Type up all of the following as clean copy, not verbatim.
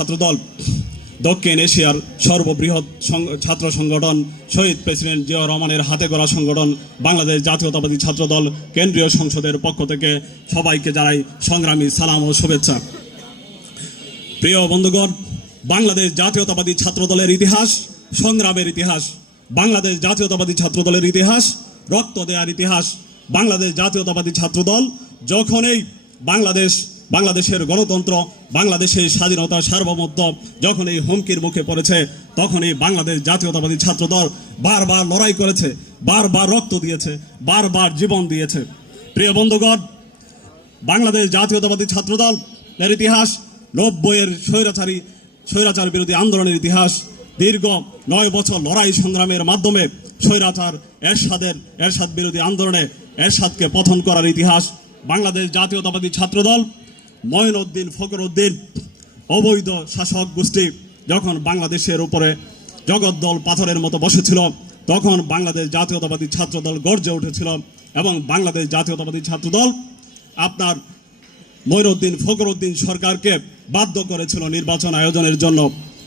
ছাত্রদল দক্ষিণ এশিয়ার সর্ববৃহৎ ছাত্র সংগঠন শহীদ প্রেসিডেন্ট জিয়াউর রহমানের হাতে গড়া সংগঠন বাংলাদেশ জাতীয়তাবাদী ছাত্রদল কেন্দ্রীয় সংসদের পক্ষ থেকে সবাইকে জানাই সংগ্রামী সালাম ও শুভেচ্ছা। প্রিয় বন্ধুগণ, বাংলাদেশ জাতীয়তাবাদী ছাত্রদলের ইতিহাস সংগ্রামের ইতিহাস, বাংলাদেশ জাতীয়তাবাদী ছাত্রদলের ইতিহাস রক্ত দেওয়ার ইতিহাস। বাংলাদেশ জাতীয়তাবাদী ছাত্রদল যখনই বাংলাদেশের গণতন্ত্র, বাংলাদেশের স্বাধীনতা সার্বভৌমত্ব যখন এই হুমকির মুখে পড়েছে, তখনই বাংলাদেশ জাতীয়তাবাদী ছাত্রদল বারবার লড়াই করেছে, বারবার রক্ত দিয়েছে, বারবার জীবন দিয়েছে। প্রিয় বন্ধুগণ, বাংলাদেশ জাতীয়তাবাদী ছাত্রদল এর ইতিহাস 90-এর স্বৈরাচার বিরোধী আন্দোলনের ইতিহাস। দীর্ঘ 9 বছর লড়াই সংগ্রামের মাধ্যমে স্বৈরাচার এরশাদ বিরোধী আন্দোলনে এরশাদকে পতন করার ইতিহাস। বাংলাদেশ জাতীয়তাবাদী ছাত্রদল মঈনুদ্দিন ফখরুদ্দিন অবৈধ শাসক গোষ্ঠী যখন বাংলাদেশের উপরে জগদ্দল পাথরের মতো বসেছিল, তখন বাংলাদেশ জাতীয়তাবাদী ছাত্রদল গর্জে উঠেছিল এবং বাংলাদেশ জাতীয়তাবাদী ছাত্রদল আপনার মঈনুদ্দিন ফখরুদ্দিন সরকারকে বাধ্য করেছিল নির্বাচন আয়োজনের জন্য।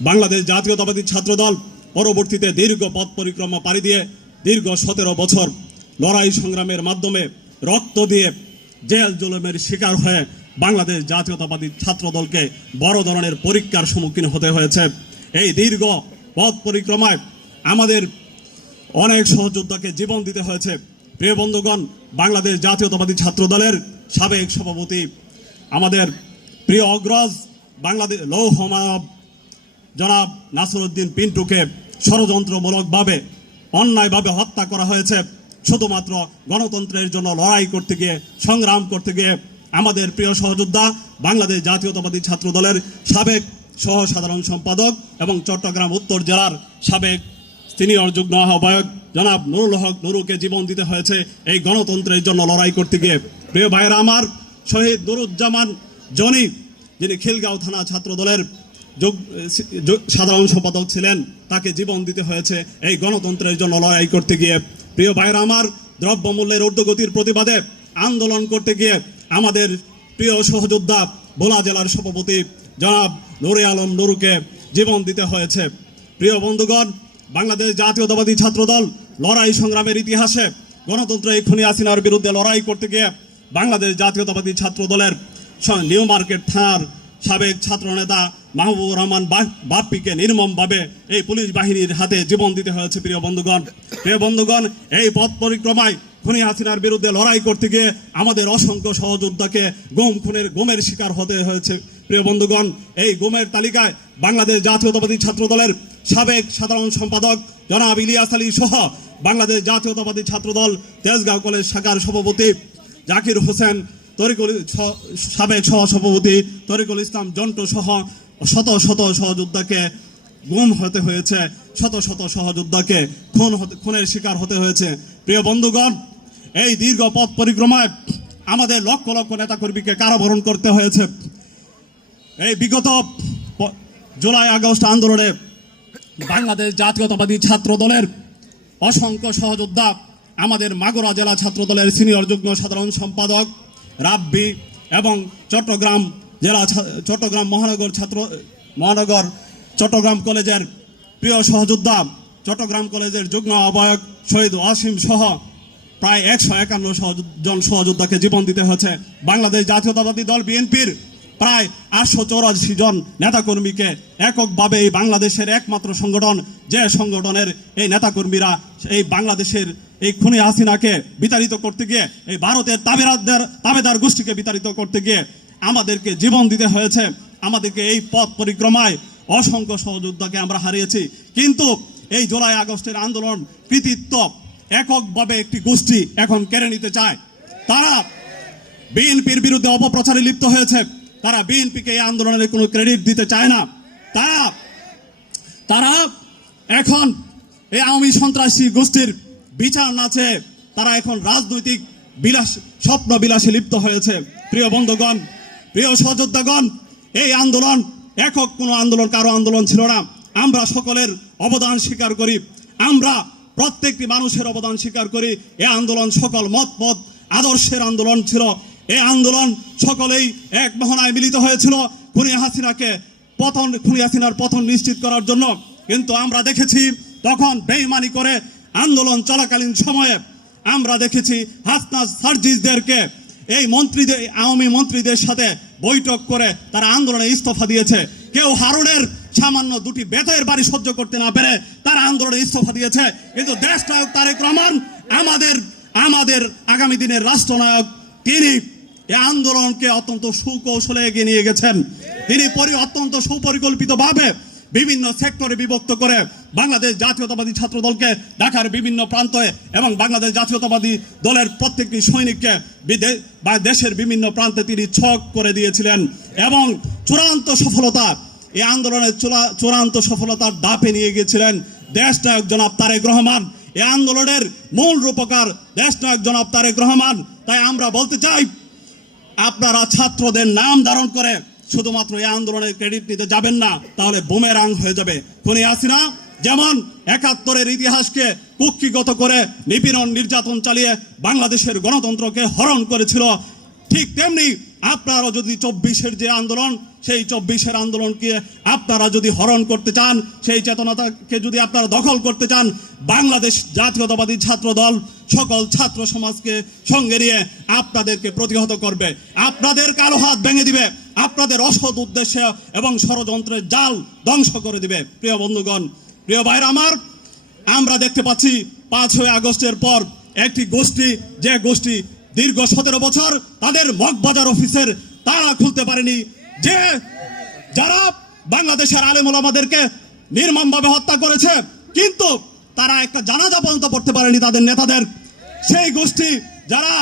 বাংলাদেশ জাতীয়তাবাদী ছাত্রদল পরবর্তীতে দীর্ঘ পথ পরিক্রমা পাড়ি দিয়ে দীর্ঘ 17 বছর লড়াই সংগ্রামের মাধ্যমে রক্ত দিয়ে জেল জুলুমের শিকার হয়ে বাংলাদেশ জাতীয়তাবাদী ছাত্রদলকে বড় ধরনের পরীক্ষার সম্মুখীন হতে হয়েছে। এই দীর্ঘ পথ পরিক্রমায় আমাদের অনেক সহযোদ্ধাকে জীবন দিতে হয়েছে। প্রিয় বন্ধুগণ, বাংলাদেশ জাতীয়তাবাদী ছাত্রদলের সাবেক সভাপতি আমাদের প্রিয় অগ্রজ বাংলাদেশ লৌহ মানব জনাব নাসিরউদ্দিন পিন্টুকে ষড়যন্ত্রমূলকভাবে অন্যায়ভাবে হত্যা করা হয়েছে শুধুমাত্র গণতন্ত্রের জন্য লড়াই করতে গিয়ে, সংগ্রাম করতে গিয়ে। আমাদের প্রিয় সহযোদ্ধা বাংলাদেশ জাতীয়তাবাদী ছাত্রদলের সাবেক সহ সাধারণ সম্পাদক এবং চট্টগ্রাম উত্তর জেলার সাবেক সিনিয়র যুগ্ম আহ্বায়ক জনাব নুরুল হক নুরুকে জীবন দিতে হয়েছে এই গণতন্ত্রের জন্য লড়াই করতে গিয়ে। প্রিয় ভাইয়েরা আমার, শহীদ নুরুজ্জামান জনি, যিনি খিলগাঁও থানা ছাত্রদলের সাধারণ সম্পাদক ছিলেন, তাকে জীবন দিতে হয়েছে এই গণতন্ত্রের জন্য লড়াই করতে গিয়ে। প্রিয় ভাইরা আমার, দ্রব্যমূল্যের ঊর্ধ্বগতির প্রতিবাদে আন্দোলন করতে গিয়ে আমাদের প্রিয় সহযোদ্ধা ভোলা জেলার সভাপতি জনাব নুরে আলম নুরুকে জীবন দিতে হয়েছে। প্রিয় বন্ধুগণ, বাংলাদেশ জাতীয়তাবাদী ছাত্রদল লড়াই সংগ্রামের ইতিহাসে গণতন্ত্র এই খুনি হাসিনার বিরুদ্ধে লড়াই করতে গিয়ে বাংলাদেশ জাতীয়তাবাদী ছাত্রদলের নিউ মার্কেট থানার সাবেক ছাত্রনেতা মাহবুবুর রহমান বাপ্পিকে নির্মমভাবে এই পুলিশ বাহিনীর হাতে জীবন দিতে হয়েছে। প্রিয় বন্ধুগণ, এই পথ পরিক্রমায় খুনি হাসিনার বিরুদ্ধে লড়াই করতে গিয়ে আমাদের অসংখ্য সহযোদ্ধাকে গুমের শিকার হতে হয়েছে। প্রিয় বন্ধুগণ, এই গুমের তালিকায় বাংলাদেশ জাতীয়তাবাদী ছাত্রদলের সাবেক সাধারণ সম্পাদক জনাব ইলিয়াস আলী সহ বাংলাদেশ জাতীয়তাবাদী ছাত্রদল তেজগাঁও কলেজ শাখার সভাপতি জাকির হোসেন, সাবেক সহসভাপতি তরিকুল ইসলাম জন্টু সহ শত শত সহযোদ্ধাকে গুম হতে হয়েছে, শত শত সহযোদ্ধাকে খুনের শিকার হতে হয়েছে। প্রিয় বন্ধুগণ, এই দীর্ঘ পথ পরিক্রমায় আমাদের লক্ষ লক্ষ নেতাকর্মীকে কারাবরণ করতে হয়েছে। এই বিগত জুলাই আগস্ট আন্দোলনে বাংলাদেশ জাতীয়তাবাদী ছাত্রদলের অসংখ্য সহযোদ্ধা আমাদের মাগুরা জেলা ছাত্রদলের সিনিয়র যুগ্ম সাধারণ সম্পাদক রাব্বি এবং চট্টগ্রাম চট্টগ্রাম কলেজের প্রিয় সহযোদ্ধা চট্টগ্রাম কলেজের যুগ্ম আহ্বায়ক শহীদ ওয়াসিম সহ প্রায় 151 জন সহযোদ্ধাকে জীবন দিতে হয়েছে। বাংলাদেশ জাতীয়তাবাদী দল বিএনপির প্রায় 884 জন নেতাকর্মীকে এককভাবে এই বাংলাদেশের একমাত্র সংগঠন, যে সংগঠনের এই নেতাকর্মীরা এই বাংলাদেশের এই খুনি হাসিনাকে বিতাড়িত করতে গিয়ে, এই ভারতের তাবেদার গোষ্ঠীকে বিতাড়িত করতে গিয়ে আমাদেরকে জীবন দিতে হয়েছে। আমাদেরকে এই পথ পরিক্রমায় অসংখ্য সহযোদ্ধাকে আমরা হারিয়েছি। কিন্তু এই জুলাই আগস্টের আন্দোলন কৃতিত্ব এককভাবে একটি গোষ্ঠী এখন কেড়ে নিতে চায়। তারা বিএনপির বিরুদ্ধে অপপ্রচারে লিপ্ত হয়েছে। তারা বিএনপিকে এই আন্দোলনের কোনো ক্রেডিট দিতে চায় না। তারা এখন এই আওয়ামী সন্ত্রাসী গোষ্ঠীর বিচার না চেয়ে তারা এখন রাজনৈতিক স্বপ্ন বিলাসে লিপ্ত হয়েছে। প্রিয় বন্ধুগণ, প্রিয় সহযোদ্ধাগণ, এই আন্দোলন একক কোনো আন্দোলন, কারো আন্দোলন ছিল না। আমরা সকলের অবদান স্বীকার করি, আমরা প্রত্যেকটি মানুষের অবদান স্বীকার করি। এই আন্দোলন সকল মত আদর্শের আন্দোলন ছিল। এই আন্দোলন সকলেই এক মোহনায় মিলিত হয়েছিল খুনি হাসিনাকে পতন, খুনি হাসিনার পতন নিশ্চিত করার জন্য। কিন্তু আমরা দেখেছি তখন বেইমানি করে আন্দোলন চলাকালীন সময়ে আমরা দেখেছি হাসনাত সার্জিসদেরকে এই মন্ত্রীদের, আওয়ামী মন্ত্রীদের সাথে বৈঠক করে তারা আন্দোলনে ইস্তফা দিয়েছে। কেউ হারুনের সামান্য দুটি বেতের বাড়ি সহ্য করতে না পেরে তারা আন্দোলনে ইস্তফা দিয়েছে। কিন্তু দেশনায়ক তারেক রহমান, আমাদের আগামী দিনের রাষ্ট্রনায়ক, তিনি এই আন্দোলনকে অত্যন্ত সুকৌশলে এগিয়ে নিয়ে গেছেন। তিনি অত্যন্ত সুপরিকল্পিতভাবে বিভিন্ন সেক্টরে বিভক্ত করে বাংলাদেশ জাতীয়তাবাদী ছাত্র দলকে ঢাকার বিভিন্ন প্রান্তে এবং বাংলাদেশ জাতীয়তাবাদী দলের প্রত্যেকটি সৈনিককে দেশের বিভিন্ন প্রান্তে তিনি ছক করে দিয়েছিলেন। এবং চূড়ান্ত সফলতা, এই আন্দোলনের চূড়ান্ত সফলতার ধাপে নিয়ে গিয়েছিলেন দেশনায়ক জনাব তারেক রহমান। এই আন্দোলনের মূল রূপকার দেশনায়ক জনাব তারেক রহমান। তাই আমরা বলতে চাই, আপনারা ছাত্রদের নাম ধারণ করে শুধুমাত্র এই আন্দোলনের ক্রেডিট নিতে যাবেন না, তাহলে বুমেরাং হয়ে যাবে। খুনি হাসিনা যেমন ৭১-এর ইতিহাসকে কুক্ষিগত করে নিপীড়ন নির্যাতন চালিয়ে বাংলাদেশের গণতন্ত্রকে হরণ করেছিল, ঠিক তেমনি আপনারা যদি ২৪-এর যে আন্দোলন, সেই ২৪-এর আন্দোলনকে আপনারা যদি হরণ করতে চান, সেই চেতনাকে যদি আপনারা দখল করতে চান, বাংলাদেশ জাতীয়তাবাদী ছাত্র দল সকল ছাত্র সমাজকে সঙ্গে নিয়ে আপনাদেরকে প্রতিহত করবে, আপনাদের কালো হাত ভেঙে দিবে, আপনাদের অসৎ উদ্দেশ্য এবং ষড়যন্ত্রের জাল ধ্বংস করে দিবে। প্রিয় বন্ধুগণ, প্রিয় ভাইরা আমার, আমরা দেখতে পাচ্ছি ৫ই আগস্টের পর একটি গোষ্ঠী, যে গোষ্ঠী দীর্ঘ ১৭ বছর তাদের মগবাজার অফিসের তালা খুলতে পারেনি, যে যারা বাংলাদেশের আলেম ওলামাদেরকে নির্মমভাবে হত্যা করেছে, কিন্তু তারা একটা জানাজা পর্যন্ত পড়তে পারেনি তাদের নেতাদের। সেই গোষ্ঠী যারা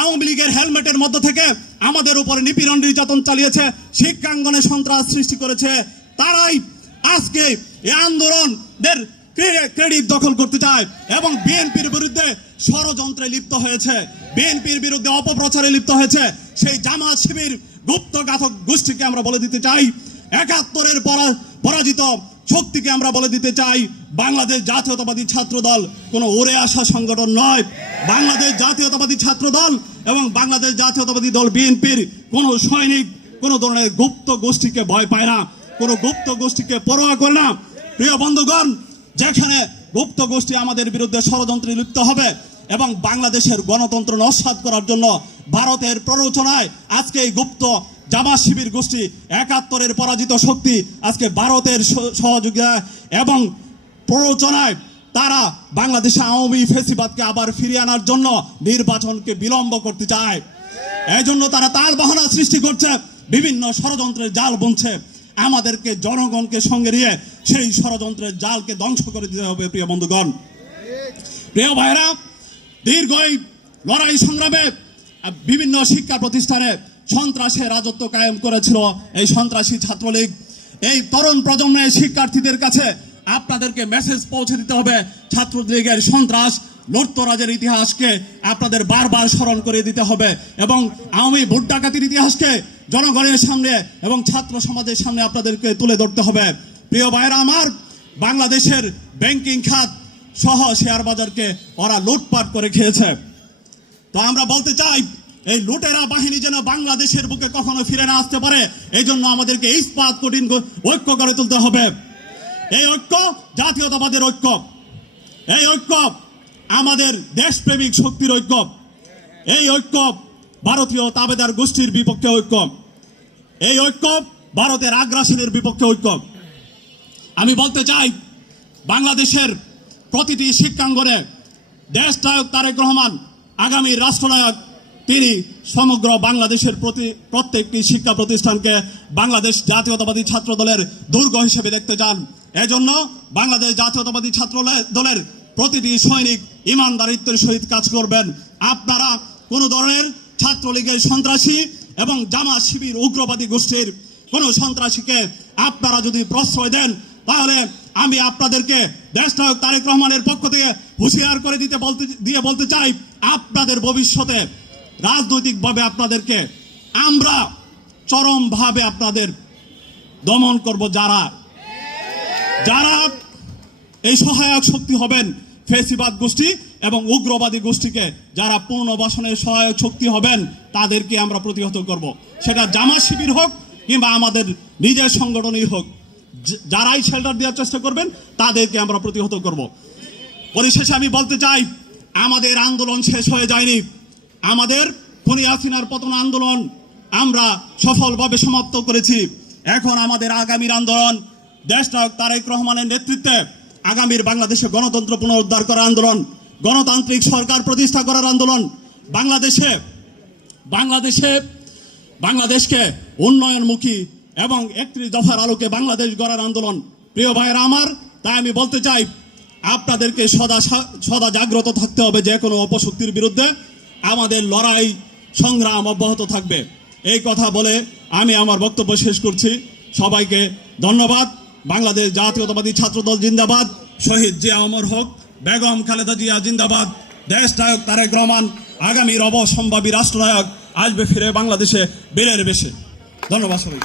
আওয়ামী লীগের হেলমেটের মধ্য থেকে আমাদের উপরে নিপীড়ন নির্যাতন চালিয়েছে, শিক্ষাঙ্গনে সন্ত্রাস সৃষ্টি করেছে, তারাই আজকে এই আন্দোলনের ক্রেডিট দখল করতে চায় এবং বিএনপির বিরুদ্ধে ষড়যন্ত্রে লিপ্ত হয়েছে, বিএনপির বিরুদ্ধে অপপ্রচারে লিপ্ত হয়েছে। সেই জামাত শিবির গুপ্তঘাতক গোষ্ঠীকে আমরা বলে দিতে চাই, ৭১-এর পরাজিত শক্তিকে আমরা বলে দিতে চাই, বাংলাদেশ জাতীয়তাবাদী ছাত্র দল কোনো উড়ে আসা সংগঠন নয়। বাংলাদেশ জাতীয়তাবাদী ছাত্র দল এবং বাংলাদেশ জাতীয়তাবাদী দল বিএনপির কোনো সৈনিক কোনো ধরনের গুপ্ত গোষ্ঠীকে ভয় পায় না, কোনো গুপ্ত গোষ্ঠীকে পরোয়া করে না। প্রিয় বন্ধুগণ, যেখানে গুপ্ত গোষ্ঠী আমাদের বিরুদ্ধে ষড়যন্ত্রে লিপ্ত হবে এবং বাংলাদেশের গণতন্ত্র নস্যাৎ করার জন্য ভারতের প্ররোচনায় আজকে এই গুপ্ত জামাত শিবির গোষ্ঠী, ৭১-এর পরাজিত শক্তি, আজকে ভারতের সহযোগিতা এবং প্ররোচনায় তারা বাংলাদেশে আওয়ামী ফ্যাসিবাদকে আবার ফিরিয়ে আনার জন্য নির্বাচনকে বিলম্ব করতে চায়। এই জন্য তারা তাল বাহানা সৃষ্টি করছে, বিভিন্ন ষড়যন্ত্রের জাল বুনছে। আমাদেরকে, জনগণকে সঙ্গে নিয়ে সেই ষড়যন্ত্রের জালকে ধ্বংস করে দিতে হবে। প্রিয় বন্ধুগণ, প্রিয় ভাইরা, দীর্ঘ এই লড়াই সংগ্রামে বিভিন্ন শিক্ষা প্রতিষ্ঠানে সন্ত্রাসের রাজত্ব কায়েম করেছিল এই সন্ত্রাসী ছাত্রলীগ। এই তরুণ প্রজন্মের শিক্ষার্থীদের কাছে আপনাদেরকে মেসেজ পৌঁছে দিতে হবে, ছাত্রলীগের সন্ত্রাস লুটতরাজের ইতিহাসকে আপনাদের বারবার স্মরণ করে দিতে হবে এবং আওয়ামী ভোট ডাকাতির ইতিহাসকে জনগণের সামনে এবং ছাত্র সমাজের সামনে আপনাদেরকে তুলে ধরতে হবে। প্রিয় ভাইরা আমার, বাংলাদেশের ব্যাংকিং খাত সহ শেয়ার বাজারকে ওরা লুটপাট করে খেয়েছে। তো আমরা বলতে চাই, এই লুটেরা বাহিনী যেন বাংলাদেশের বুকে কখনো ফিরে না আসতে পারে, এই জন্য আমাদেরকে ইস্পাত কঠিন ঐক্য গড়ে তুলতে হবে। এই ঐক্য জাতীয়তাবাদের ঐক্য, এই ঐক্য আমাদের দেশপ্রেমিক শক্তির ঐক্য, এই ঐক্য ভারতীয় তাবেদার গোষ্ঠীর বিপক্ষে ঐক্য, এই ঐক্য ভারতের আগ্রাসনের বিপক্ষে ঐক্য। আমি বলতে চাই, বাংলাদেশের প্রতিটি শিক্ষাঙ্গনে দেশনায়ক তারেক রহমান আগামী রাষ্ট্রনায়ক, তিনি সমগ্র বাংলাদেশের প্রত্যেকটি শিক্ষা প্রতিষ্ঠানকে বাংলাদেশ জাতীয়তাবাদী ছাত্র দলের দুর্গ হিসেবে দেখতে চান। এজন্য বাংলাদেশ জাতীয়তাবাদী ছাত্র দলের প্রতিটি সৈনিক ইমানদারিত্বের সহিত কাজ করবেন। আপনারা কোনো ধরনের ছাত্রলীগের সন্ত্রাসী এবং জামাত শিবির উগ্রবাদী গোষ্ঠীর কোনো সন্ত্রাসীকে আপনারা যদি প্রশ্রয় দেন, তাহলে আমি আপনাদেরকে দেশনায়ক তারেক রহমানের পক্ষ থেকে হুঁশিয়ার করে বলতে চাই, আপনাদের ভবিষ্যতে রাজনৈতিকভাবে আপনাদেরকে আমরা চরমভাবে আপনাদের দমন করব। যারা এই সহায়ক শক্তি হবেন ফ্যাসিবাদ গোষ্ঠী এবং উগ্রবাদী গোষ্ঠীকে, যারা পুনর্বাসনের সহায়ক শক্তি হবেন, তাদেরকে আমরা প্রতিহত করব। সেটা জামাত শিবির হোক কিংবা আমাদের নিজের সংগঠনই হোক, যারাই শেল্টার দেওয়ার চেষ্টা করবেন তাদেরকে আমরা প্রতিহত করব। পরিশেষে আমি বলতে চাই, আমাদের আন্দোলন শেষ হয়ে যায়নি। আমাদের খুনি হাসিনার পতন আন্দোলন আমরা সফলভাবে সমাপ্ত করেছি। এখন আমাদের আগামীর আন্দোলন দেশনায়ক তারেক রহমানের নেতৃত্বে আগামীর বাংলাদেশে গণতন্ত্র পুনরুদ্ধার করার আন্দোলন, গণতান্ত্রিক সরকার প্রতিষ্ঠা করার আন্দোলন, বাংলাদেশকে উন্নয়নমুখী এবং 31 দফার আলোকে বাংলাদেশ গড়ার আন্দোলন। প্রিয় ভাইয়েরা আমার, তাই আমি বলতে চাই, আপনাদেরকে সদা জাগ্রত থাকতে হবে। যে কোনো অপশক্তির বিরুদ্ধে আমাদের লড়াই সংগ্রাম অব্যাহত থাকবে। এই কথা বলে আমি আমার বক্তব্য শেষ করছি। সবাইকে ধন্যবাদ। বাংলাদেশ জাতীয়তাবাদী ছাত্রদল জিন্দাবাদ। শহীদ জিয়া অমর হোক। বেগম খালেদা জিয়া জিন্দাবাদ। দেশ নায়ক তারেক রহমান আগামীর অবসম্ভাবী রাষ্ট্রনায়ক আসবে ফিরে বাংলাদেশে বীরের বেশে। ধন্যবাদ সবাই।